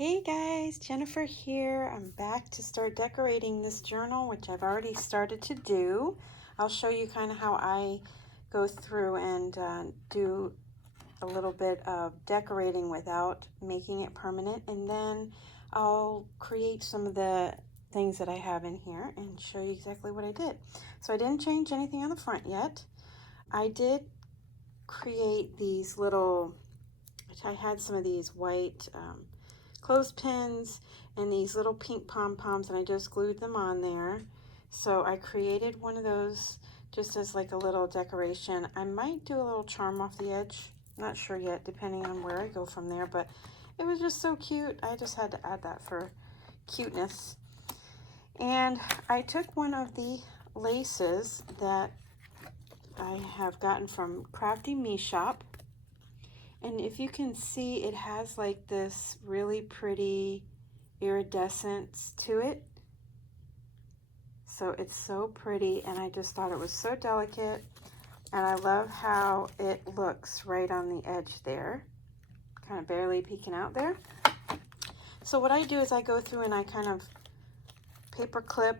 Hey guys, Jennifer here. I'm back to start decorating this journal, which I've already started to do. I'll show you kind of how I go through and do a little bit of decorating without making it permanent, and then I'll create some of the things that I have in here and show you exactly what I did. So I didn't change anything on the front yet. I did create these little, I had some of these white clothespins and these little pink pom-poms, and I just glued them on there. So I created one of those just as like a little decoration. I might do a little charm off the edge. I'm not sure yet, depending on where I go from there, but it was just so cute. I just had to add that for cuteness. And I took one of the laces that I have gotten from Crafty Me Shop, and if you can see, it has like this really pretty iridescence to it. So it's so pretty, and I just thought it was so delicate, and I love how it looks right on the edge there, kind of barely peeking out there. So what I do is I go through and I kind of paper clip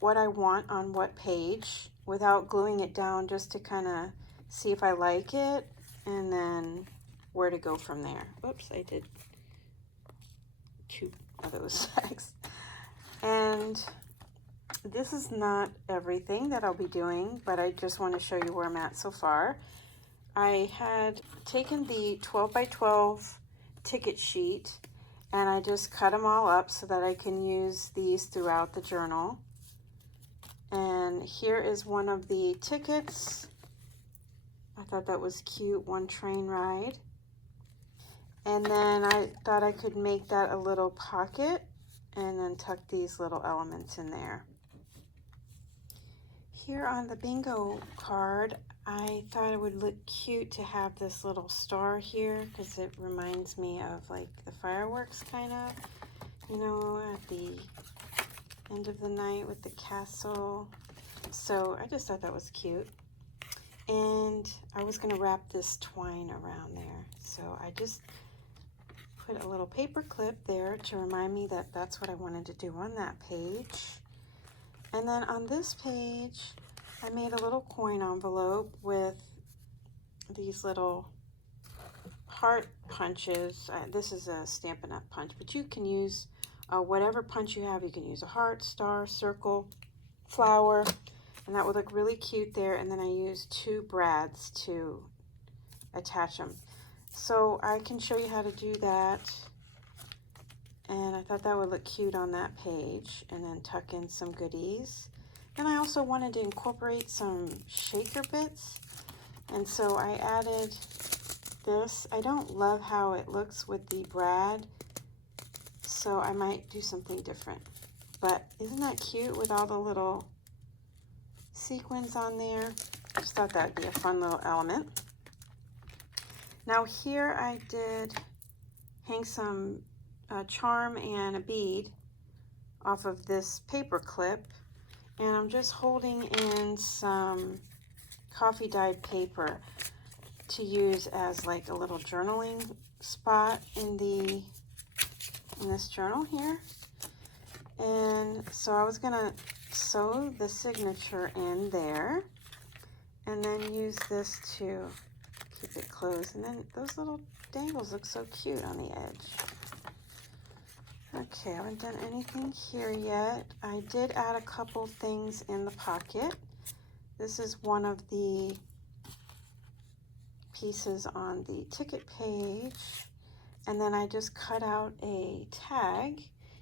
what I want on what page without gluing it down, just to kind of see if I like it, and then where to go from there. Oops, I did 2 of those sacks. And this is not everything that I'll be doing, but I just want to show you where I'm at so far. I had taken the 12 by 12 ticket sheet, and I just cut them all up so that I can use these throughout the journal. And here is one of the tickets. I thought that was cute, one train ride. And then I thought I could make that a little pocket and then tuck these little elements in there. Here on the bingo card, I thought it would look cute to have this little star here, because it reminds me of like the fireworks kind of, you know, at the end of the night with the castle. So I just thought that was cute. And I was going to wrap this twine around there. So I just put a little paper clip there to remind me that that's what I wanted to do on that page. And then on this page, I made a little coin envelope with these little heart punches. This is a Stampin' Up! Punch, but you can use whatever punch you have. You can use a heart, star, circle, flower, and that would look really cute there. And then I used 2 brads to attach them. So I can show you how to do that, and I thought that would look cute on that page, and then tuck in some goodies. And I also wanted to incorporate some shaker bits, and so I added this. I don't love how it looks with the brad, so I might do something different. But isn't that cute with all the little sequins on there? I just thought that would be a fun little element. Now here I did hang some charm and a bead off of this paper clip, and I'm just holding in some coffee dyed paper to use as like a little journaling spot in this journal here. And so I was gonna sew the signature in there and then use this to keep it closed. And then those little dangles look so cute on the edge. Okay, I haven't done anything here yet. I did add a couple things in the pocket. This is one of the pieces on the ticket page. And then I just cut out a tag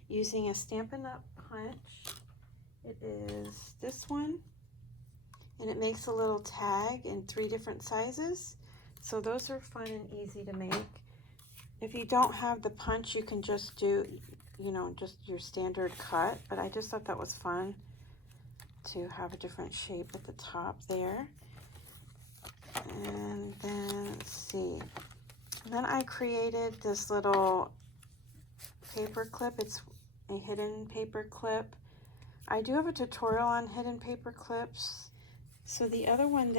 using a Stampin' Up! Punch. It is this one, and it makes a little tag in 3 different sizes. So those are fun and easy to make. If you don't have the punch, you can just do, you know, just your standard cut, but I just thought that was fun to have a different shape at the top there. And then, let's see. And then I created this little paper clip. It's a hidden paper clip. I do have a tutorial on hidden paper clips. So the other one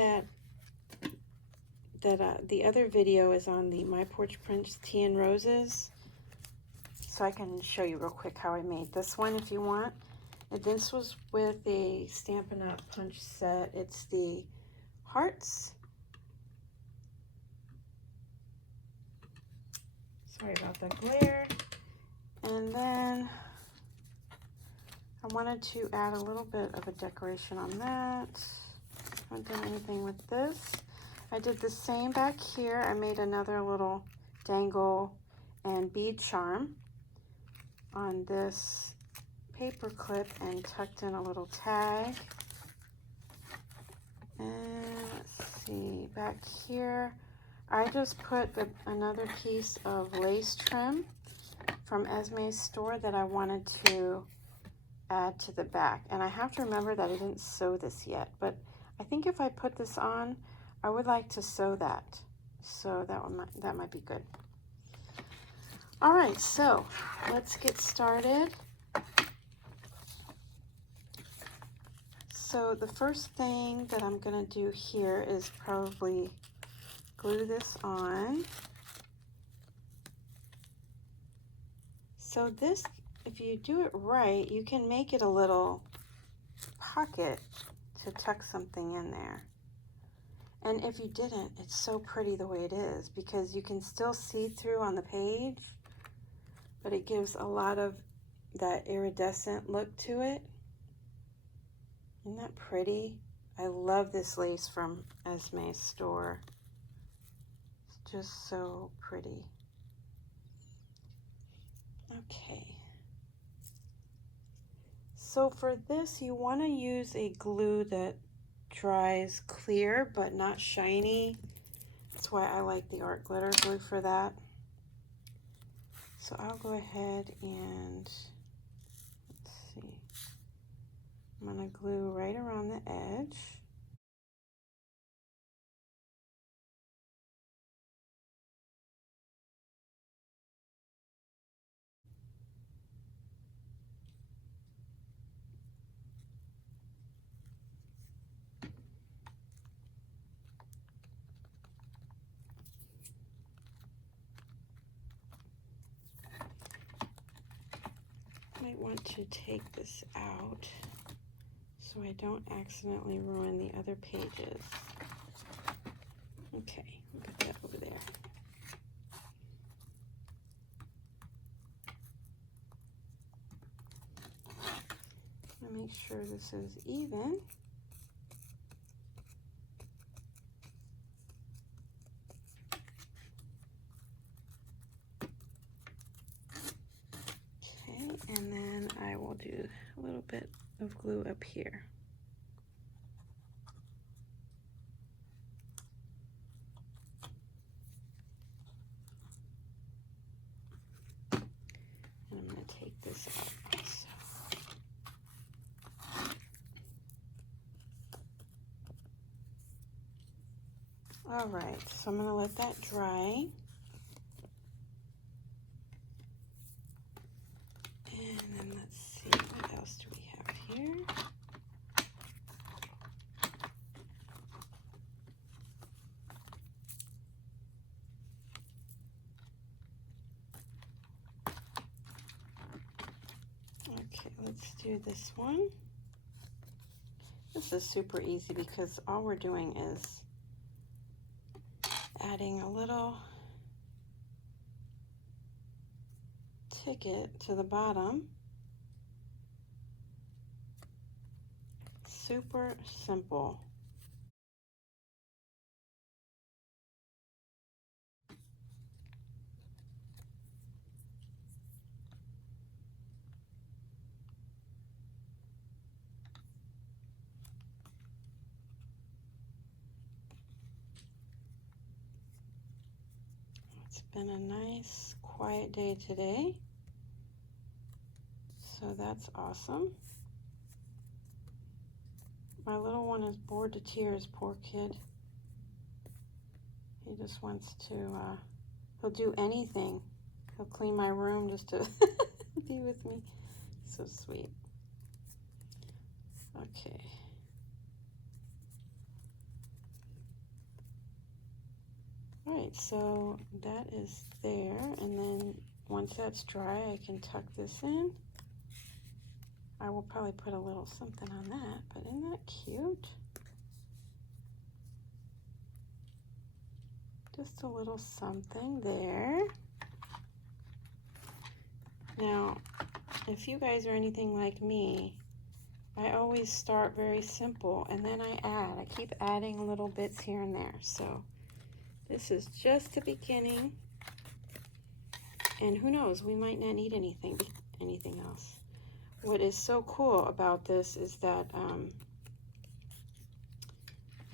the other video is on the My Porch Prints Tea and Roses. so I can show you real quick how I made this one if you want. And this was with a Stampin' Up! Punch set. It's the hearts. Sorry about the glare. And then I wanted to add a little bit of a decoration on that. I haven't done anything with this. I did the same back here. I made another little dangle and bead charm on this paper clip and tucked in a little tag. And let's see, back here, I just put another piece of lace trim from Esme's store that I wanted to add to the back. And I have to remember that I didn't sew this yet, but I think if I put this on, I would like to sew that. So that might be good. All right, so let's get started. So the first thing that I'm gonna do here is probably glue this on. So this, if you do it right, you can make it a little pocket to tuck something in there. And if you didn't, it's so pretty the way it is because you can still see through on the page, but it gives a lot of that iridescent look to it. Isn't that pretty? I love this lace from Esme's store. It's just so pretty. Okay. So for this, you want to use a glue that dries clear but not shiny. That's why I like the art glitter glue for that. So I'll go ahead and, let's see, I'm going to glue right around the edge. I might want to take this out so I don't accidentally ruin the other pages. Okay, we'll put that over there. I'll make sure this is even. And then I will do a little bit of glue up here. And I'm going to take this out also. All right, so I'm going to let that dry. And then let's see, what else do we have here? Okay, let's do this one. This is super easy because all we're doing is adding a little ticket to the bottom. Super simple. It's been a nice, quiet day today, so that's awesome. My little one is bored to tears, poor kid. He just wants to, he'll do anything. He'll clean my room just to be with me. So sweet. Okay. All right, so that is there, and then once that's dry, I can tuck this in. I will probably put a little something on that, but isn't that cute? Just a little something there. Now, if you guys are anything like me, I always start very simple and then I add. I keep adding little bits here and there. So this is just the beginning. And who knows, we might not need anything else. What is so cool about this is that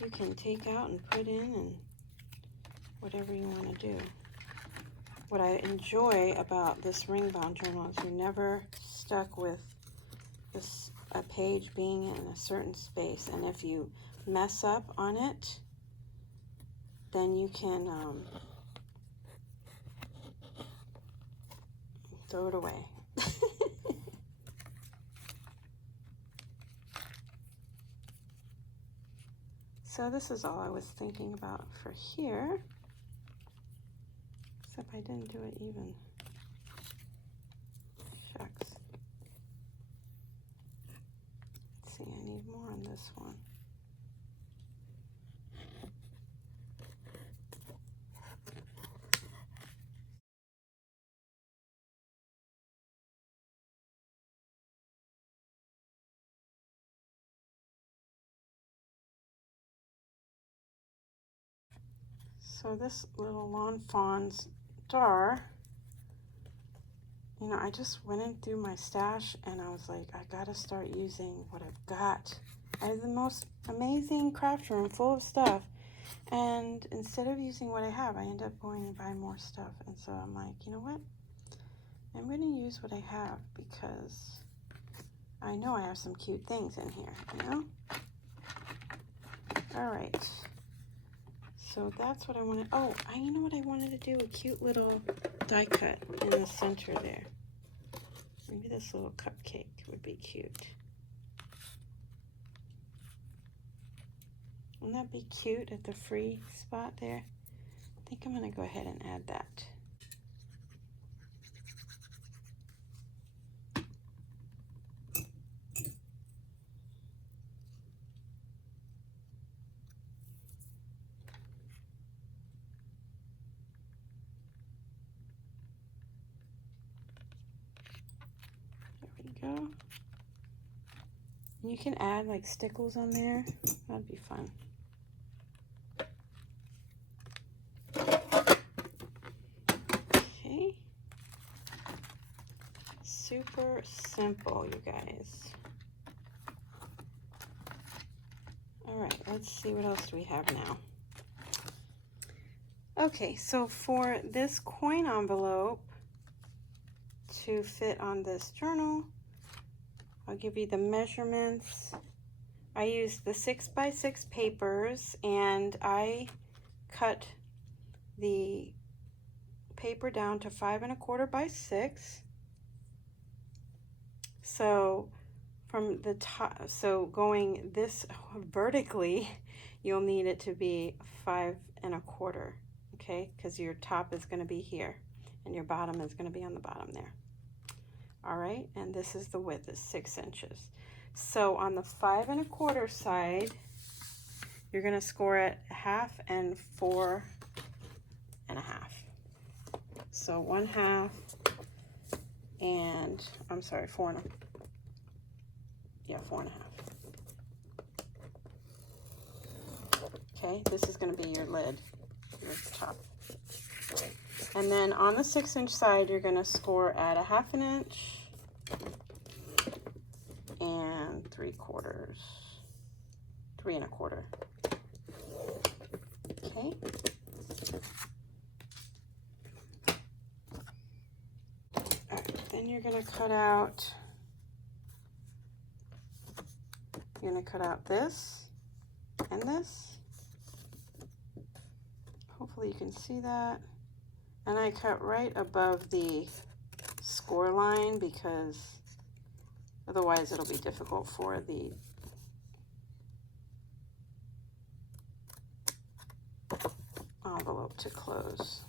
you can take out and put in and whatever you want to do. What I enjoy about this ring bound journal is you're never stuck with a page being in a certain space, and if you mess up on it, then you can throw it away. So this is all I was thinking about for here. Except I didn't do it even. Shucks. Let's see, I need more on this one. So this little Lawn Fawn star, you know, I just went in through my stash and I was like, I gotta start using what I've got. I have the most amazing craft room full of stuff, and instead of using what I have, I end up going and buying more stuff. And so I'm like, you know what? I'm gonna use what I have because I know I have some cute things in here, you know? All right. So that's what I wanted. Oh, you know what I wanted to do? A cute little die cut in the center there. Maybe this little cupcake would be cute. Wouldn't that be cute at the free spot there? I think I'm going to go ahead and add that. There we go. You can add like stickles on there. That'd be fun. Okay. Super simple, you guys. All right, let's see what else do we have now. Okay, so for this coin envelope to fit on this journal, I'll give you the measurements. I used the 6x6 papers and I cut the paper down to 5 1/4 by 6. So from the top, so going this vertically, you'll need it to be 5 1/4, okay? Because your top is going to be here and your bottom is going to be on the bottom there. All right, and this is the width, is 6 inches. So on the 5 1/4 side, you're going to score it 1/2 and 4 1/2. So 1/2 and, I'm sorry, 4 1/2. Yeah, 4 1/2. Okay, this is going to be your lid, your top. And then on the 6 inch side, you're going to score at 1/2 inch and 3/4, 3 1/4. Okay. All right, then you're going to cut out. You're going to cut out this and this. Hopefully you can see that. And I cut right above the score line because otherwise it'll be difficult for the envelope to close.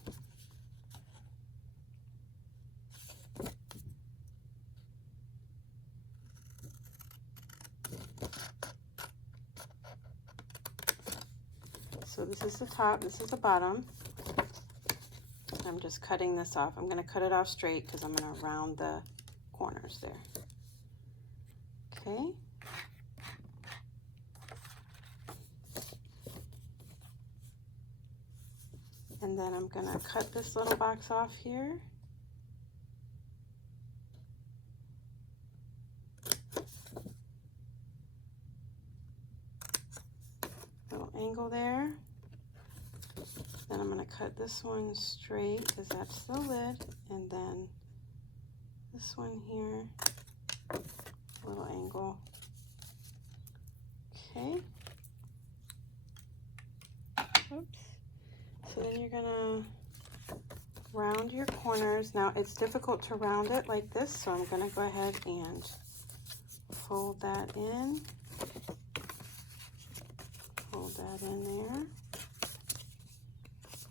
So this is the top, this is the bottom. I'm just cutting this off. I'm going to cut it off straight because I'm going to round the corners there. Okay. And then I'm going to cut this little box off here. Little angle there. Then I'm going to cut this one straight because that's the lid, and then this one here, little angle. Okay. Oops. So then you're going to round your corners. Now it's difficult to round it like this, so I'm going to go ahead and fold that in. Fold that in there.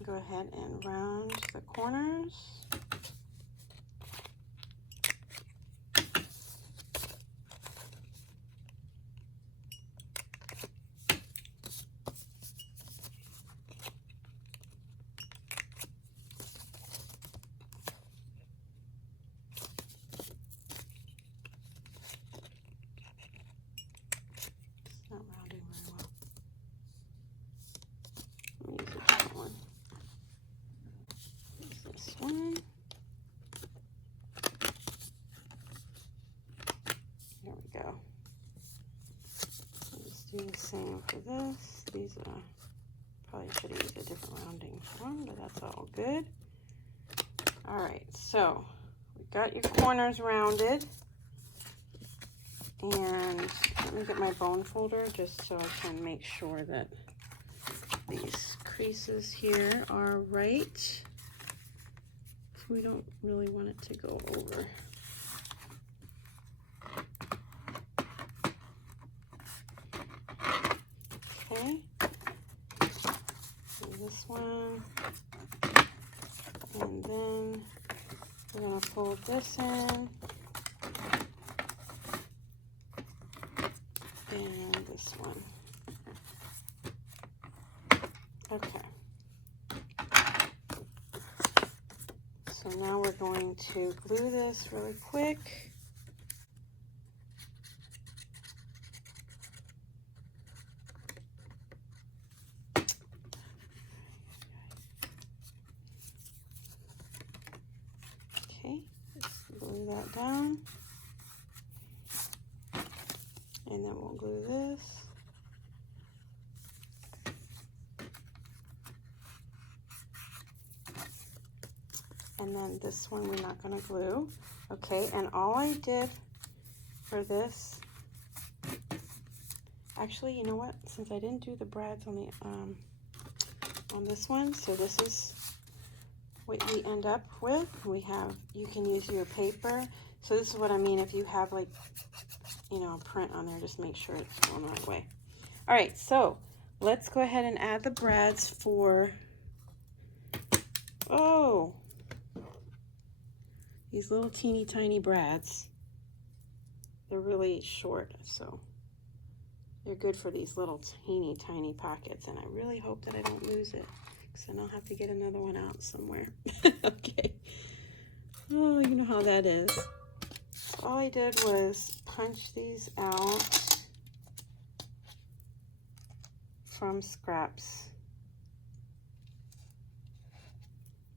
Go ahead and round the corners. It's not rounding very well. Let me use a different one. This one. There we go. Let's do the same for this. These probably should have used a different rounding one, but that's all good. All right, so we got your corners rounded, and let me get my bone folder just so I can make sure that these creases here are right. We don't really want it to go over. Okay. So this one. And then we're going to fold this in. And this one. Okay. So now we're going to glue this really quick. Okay, let's glue that down. And then we'll glue this. And then this one we're not going to glue. Okay, and all I did for this, actually, you know what? Since I didn't do the brads on the on this one, so this is what we end up with. We have, you can use your paper. So this is what I mean. If you have like, you know, a print on there, just make sure it's going the right way. All right, so let's go ahead and add the brads for, oh, these little teeny tiny brads. They're really short, so they're good for these little teeny tiny pockets, and I really hope that I don't lose it, because then I'll have to get another one out somewhere. Okay. Oh, you know how that is. So all I did was punch these out from scraps.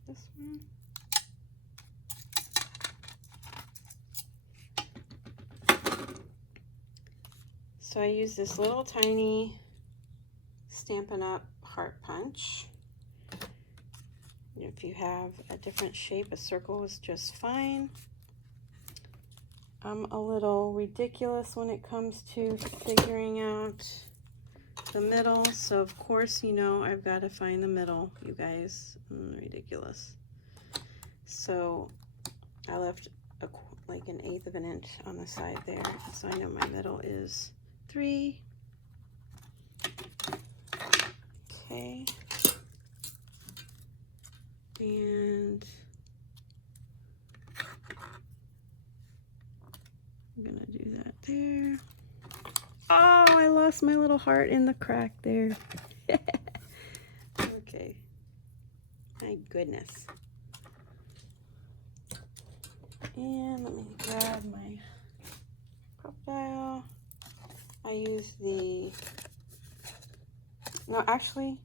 This one. So I use this little tiny Stampin' Up! Heart punch. If you have a different shape, a circle is just fine. I'm a little ridiculous when it comes to figuring out the middle. So of course, you know, I've got to find the middle, you guys. I'm ridiculous. So I left like 1/8 of an inch on the side there. So I know my middle is 3. Okay. And I'm gonna do that there. Oh, I lost my little heart in the crack there. goodness. And let me grab my crocodile. I use the, no, actually,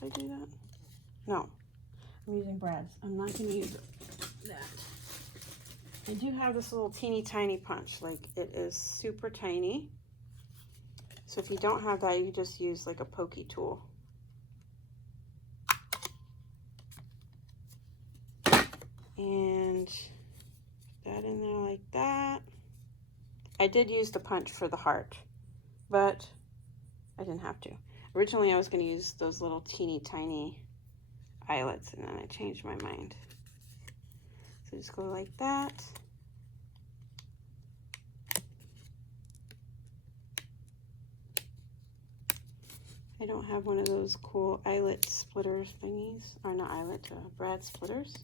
did I do that? No, I'm using Brad's. I'm not going to use that. I do have this little teeny tiny punch, like it is super tiny. So if you don't have that, you just use like a pokey tool. And that in there like that. I did use the punch for the heart, but I didn't have to. Originally I was going to use those little teeny tiny eyelets, and then I changed my mind. So just go like that. I don't have one of those cool eyelet splitter thingies, or not eyelet, brad splitters.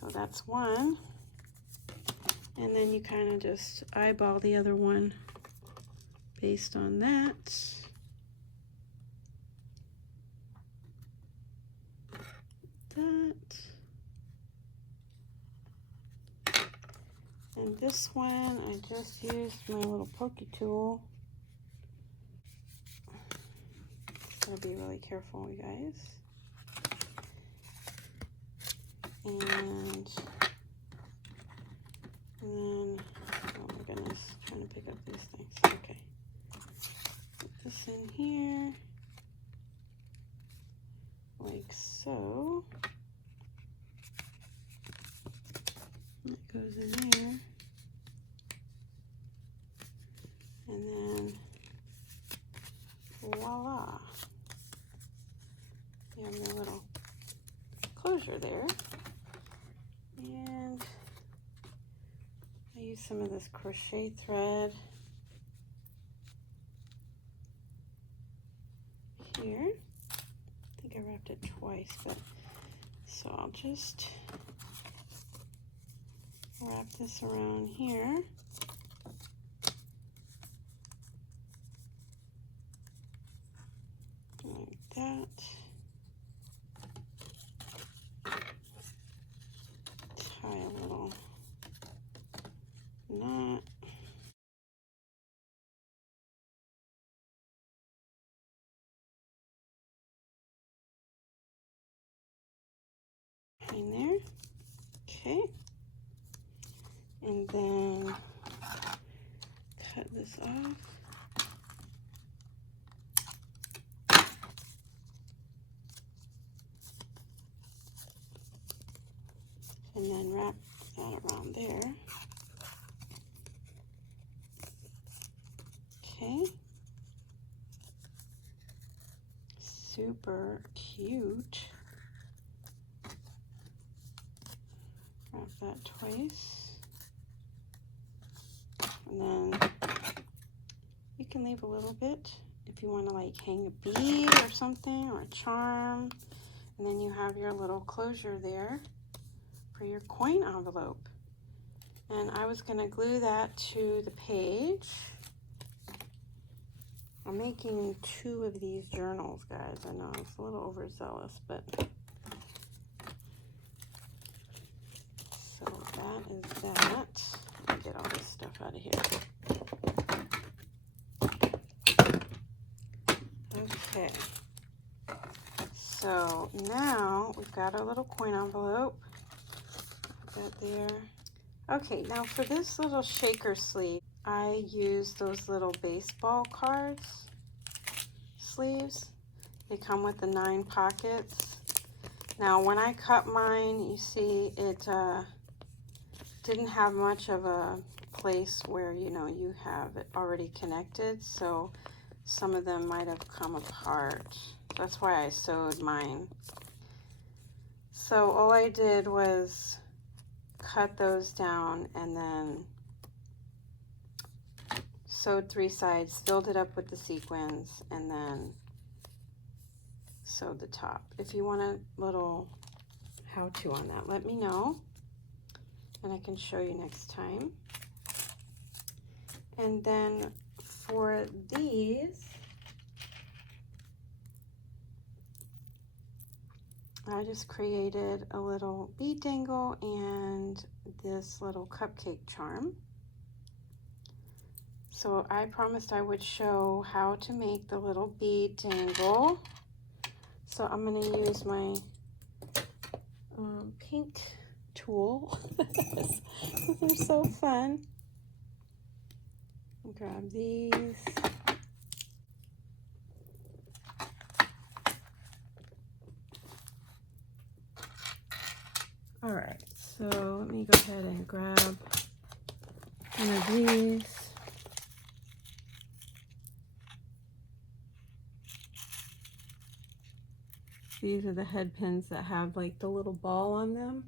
So that's one. And then you kind of just eyeball the other one based on that. That. And this one, I just used my little pokey tool. Gotta be really careful, you guys. And then, oh my goodness, trying to pick up these things. Okay. Put this in here, like so. That goes in there. And then, voila. You have your little closure there. And I use some of this crochet thread here. I think I wrapped it twice, but so I'll just wrap this around here. Like that. Tie a little knot. In there. Okay. And then cut this off. And then wrap that around there. Okay. Super cute. Wrap that twice. And then you can leave a little bit if you want to like hang a bead or something, or a charm. And then you have your little closure there for your coin envelope. And I was going to glue that to the page. I'm making 2 of these journals, guys. I know it's a little overzealous, but so that is that. Let me get all this stuff out of here. Okay. So now we've got our little coin envelope. Put that there. Okay, now for this little shaker sleeve, I use those little baseball cards sleeves. They come with the 9 pockets. Now when I cut mine, you see it didn't have much of a place where, you know, you have it already connected, so some of them might have come apart. That's why I sewed mine. So all I did was cut those down and then sewed 3 sides, filled it up with the sequins, and then sewed the top. If you want a little how-to on that, let me know, and I can show you next time. And then for these, I just created a little bead dangle and this little cupcake charm. So I promised I would show how to make the little bead dangle. So I'm going to use my pink tool. They're so fun. Grab these. All right, so let me go ahead and grab one of these. These are the head pins that have like the little ball on them.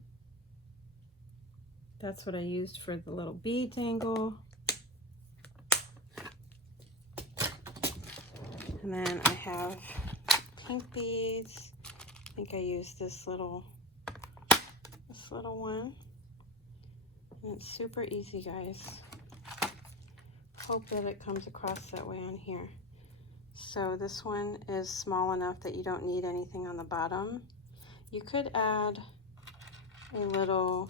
That's what I used for the little bead dangle. And then I have pink beads. I think I used this little one. And it's super easy, guys. Hope that it comes across that way on here. So this one is small enough that you don't need anything on the bottom. You could add a little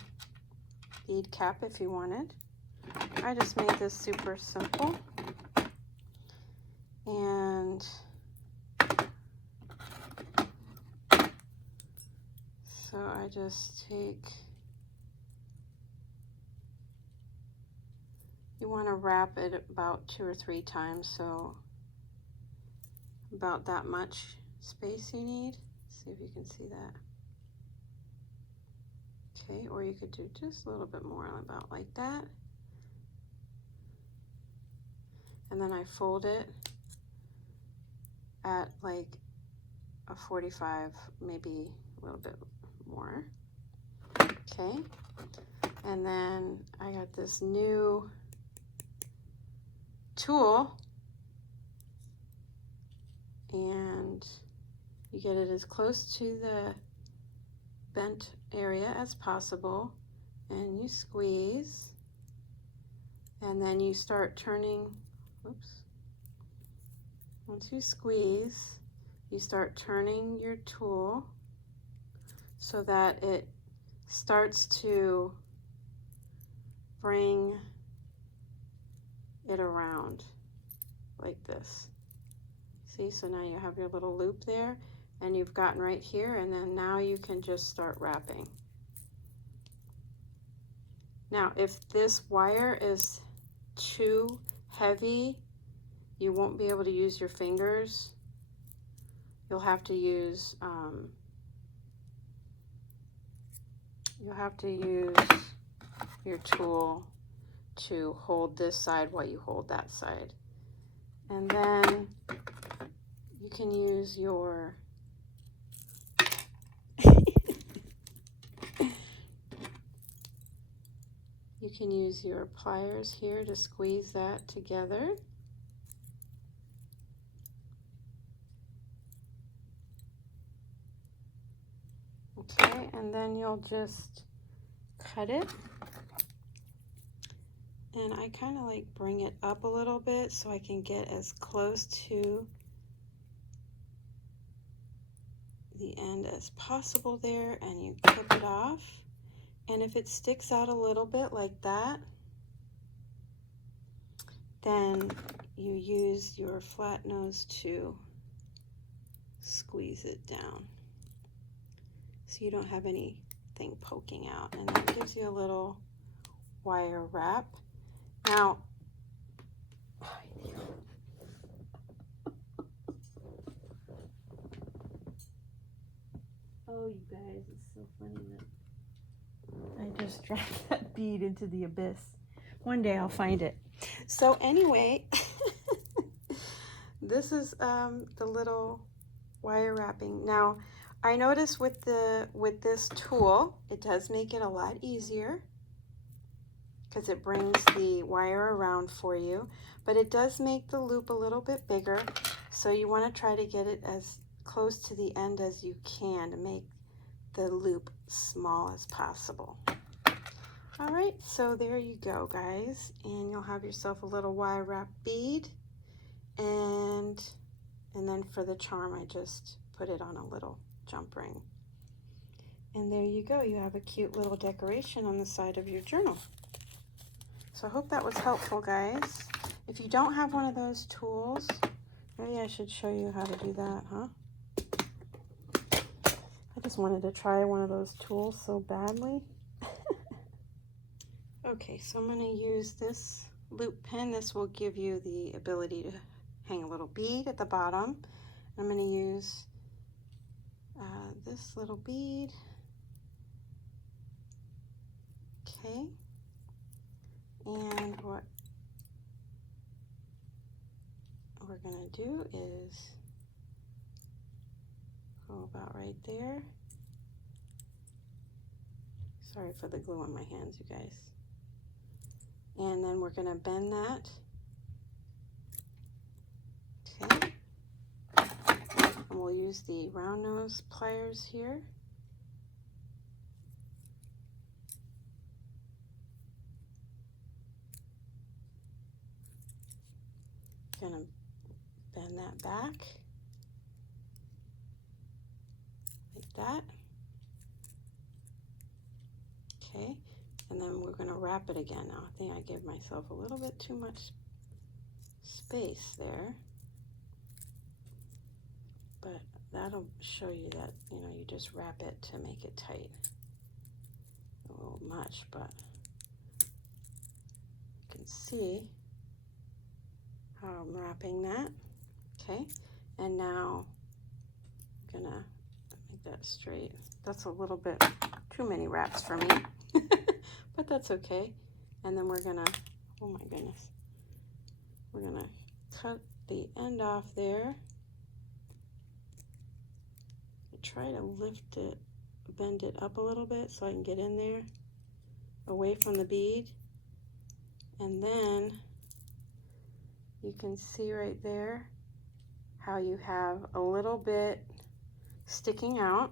bead cap if you wanted. I just made this super simple. And so I just take, you want to wrap it about 2 or 3 times, so about that much space you need. See if you can see that. Okay, or you could do just a little bit more, about like that. And then I fold it at like a 45, maybe a little bit more. Okay, and then I got this new tool, and you get it as close to the bent area as possible, and you squeeze, and then you start turning. Oops. Once you squeeze, you start turning your tool so that it starts to bring it around like this. See, so now you have your little loop there, and you've gotten right here, and then now you can just start wrapping. Now, if this wire is too heavy, you won't be able to use your fingers. You'll have to use your tool to hold this side while you hold that side. And then you can use your pliers here to squeeze that together. Okay, and then you'll just cut it. And I kind of like bring it up a little bit so I can get as close to the end as possible there, and you clip it off. And if it sticks out a little bit like that, then you use your flat nose to squeeze it down so you don't have anything poking out, and that gives you a little wire wrap. Now, oh, you guys, it's so funny that I just dropped that bead into the abyss. One day I'll find it. So anyway, this is the little wire wrapping. Now, I noticed with this tool, it does make it a lot easier because it brings the wire around for you, but it does make the loop a little bit bigger. So you want to try to get it as close to the end as you can to make the loop small as possible. All right, so there you go, guys, and you'll have yourself a little wire wrap bead, and then for the charm, I just put it on a little jump ring. And there you go. You have a cute little decoration on the side of your journal. So I hope that was helpful, guys. If you don't have one of those tools, maybe I should show you how to do that, huh? I just wanted to try one of those tools so badly. Okay, so I'm going to use this loop pen. This will give you the ability to hang a little bead at the bottom. I'm going to use this little bead. Okay, and what we're going to do is go about right there. Sorry for the glue on my hands, you guys. And then we're going to bend that. Okay. And we'll use the round nose pliers here. Going to bend that back like that. Okay, and then we're going to wrap it again. Now I think I gave myself a little bit too much space there, but that'll show you that, you know, you just wrap it to make it tight. A little much, but you can see how I'm wrapping that. Okay, and now I'm gonna make that straight. That's a little bit too many wraps for me, but that's okay. And then we're gonna, oh my goodness, we're gonna cut the end off there. I try to lift it, bend it up a little bit so I can get in there away from the bead. And then you can see right there how you have a little bit sticking out.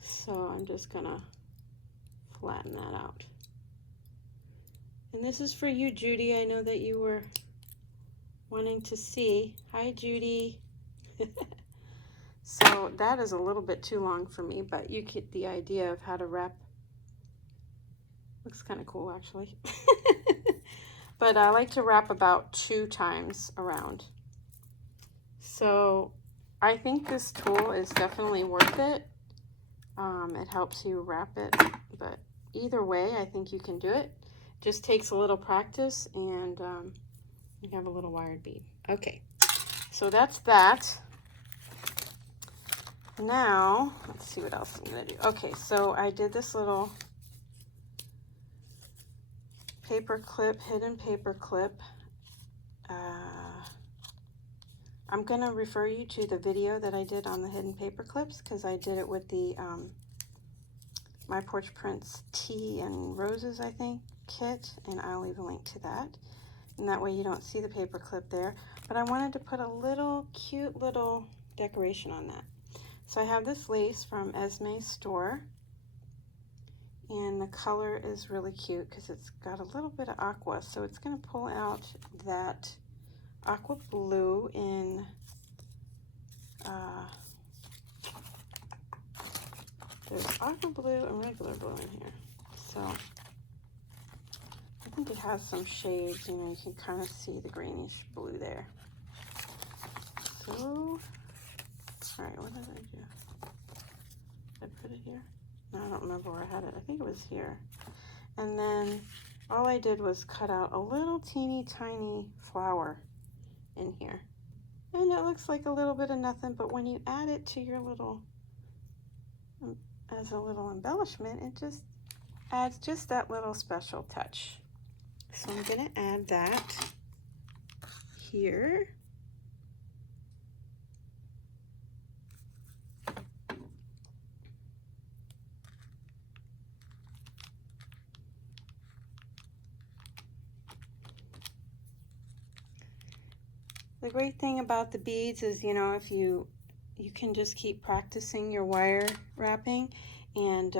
So I'm just gonna flatten that out. And this is for you, Judy. I know that you were wanting to see. Hi, Judy. So that is a little bit too long for me, but you get the idea of how to wrap. Looks kind of cool, actually. But I like to wrap about 2 times around. So I think this tool is definitely worth it. It helps you wrap it, but either way, I think you can do it. Just takes a little practice, and you have a little wired bead. Okay, so that's that. Now, let's see what else I'm gonna do. Okay, so I did this little paper clip, hidden paper clip. I'm gonna refer you to the video that I did on the hidden paper clips, because I did it with the My Porch Prints Tea and Roses, I think, kit, and I'll leave a link to that. And that way you don't see the paper clip there. But I wanted to put a little cute little decoration on that. So I have this lace from Esme's store, and the color is really cute because it's got a little bit of aqua, so it's going to pull out that aqua blue in there's aqua blue and regular blue in here, so I think it has some shades. You know, you can kind of see the greenish blue there. So, all right, what did I do? Did I put it here? No, I don't remember where I had it. I think it was here. And then all I did was cut out a little teeny tiny flower in here. And it looks like a little bit of nothing, but when you add it to your little, as a little embellishment, it just adds just that little special touch. So I'm gonna add that here. The great thing about the beads is, you know, if you can just keep practicing your wire wrapping, and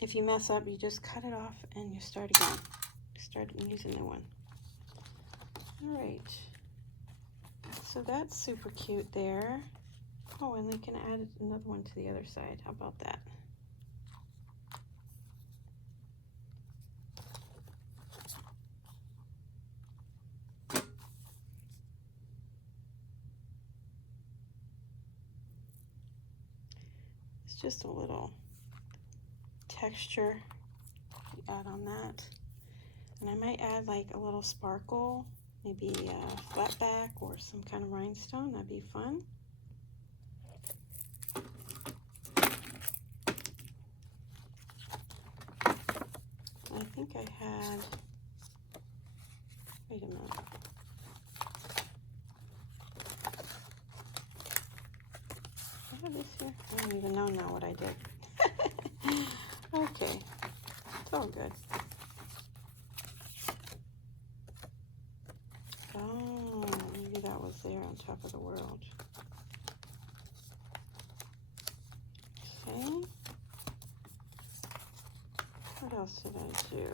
if you mess up, you just cut it off and you start again. Start using a new one. All right. So that's super cute there. Oh, and I can add another one to the other side. How about that? It's just a little texture add on that. And I might add like a little sparkle, maybe a flat back or some kind of rhinestone. That'd be fun. I think I had, wait a minute. I have this here? I don't even know now what I did. Okay, it's all good. Oh, maybe that was there on top of the world. Okay. What else did I do?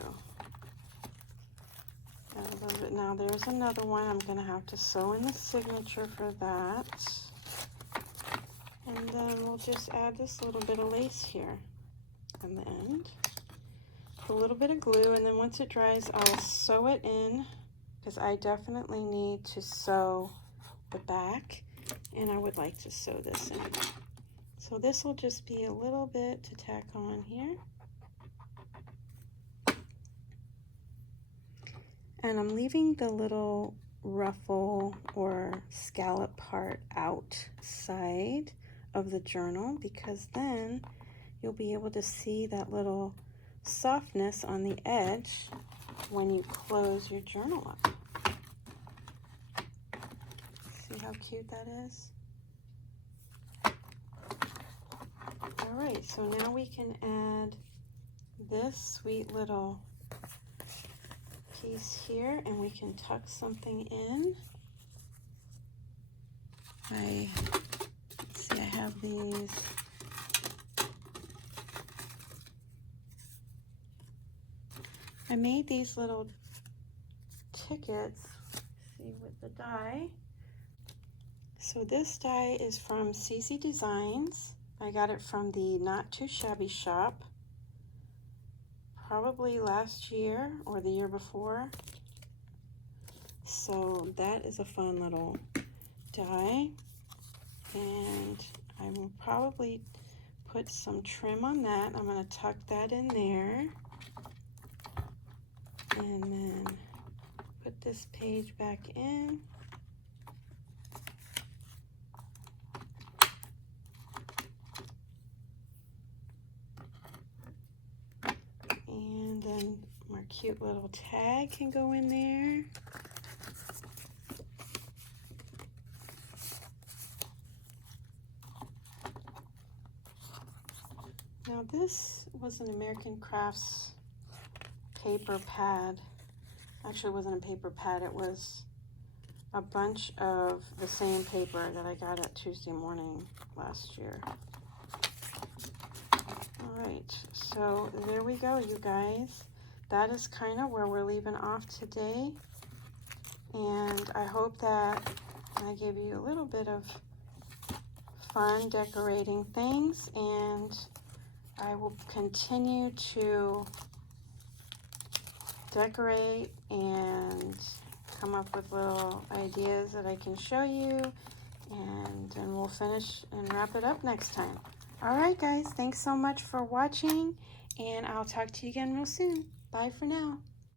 Add a little bit. Now there's another one. I'm going to have to sew in the signature for that. And then we'll just add this little bit of lace here on the end. A little bit of glue, and then once it dries, I'll sew it in, because I definitely need to sew the back, and I would like to sew this in. So this will just be a little bit to tack on here. And I'm leaving the little ruffle or scallop part outside of the journal, because then you'll be able to see that little softness on the edge when you close your journal up. See how cute that is? All right, so now we can add this sweet little piece here, and we can tuck something in. Let's see, I have these. I made these little tickets, see, with the die. So this die is from CC Designs. I got it from the Not Too Shabby shop, probably last year or the year before. So that is a fun little die, and I will probably put some trim on that. I'm going to tuck that in there, and then put this page back in. And then our cute little tag can go in there. Now this was an American Crafts paper pad. Actually, it wasn't a paper pad, it was a bunch of the same paper that I got at Tuesday Morning last year. Alright, so there we go, you guys. That is kind of where we're leaving off today. And I hope that I gave you a little bit of fun decorating things, and I will continue to decorate and come up with little ideas that I can show you, and then we'll finish and wrap it up next time. Alright guys, thanks so much for watching, and I'll talk to you again real soon. Bye for now.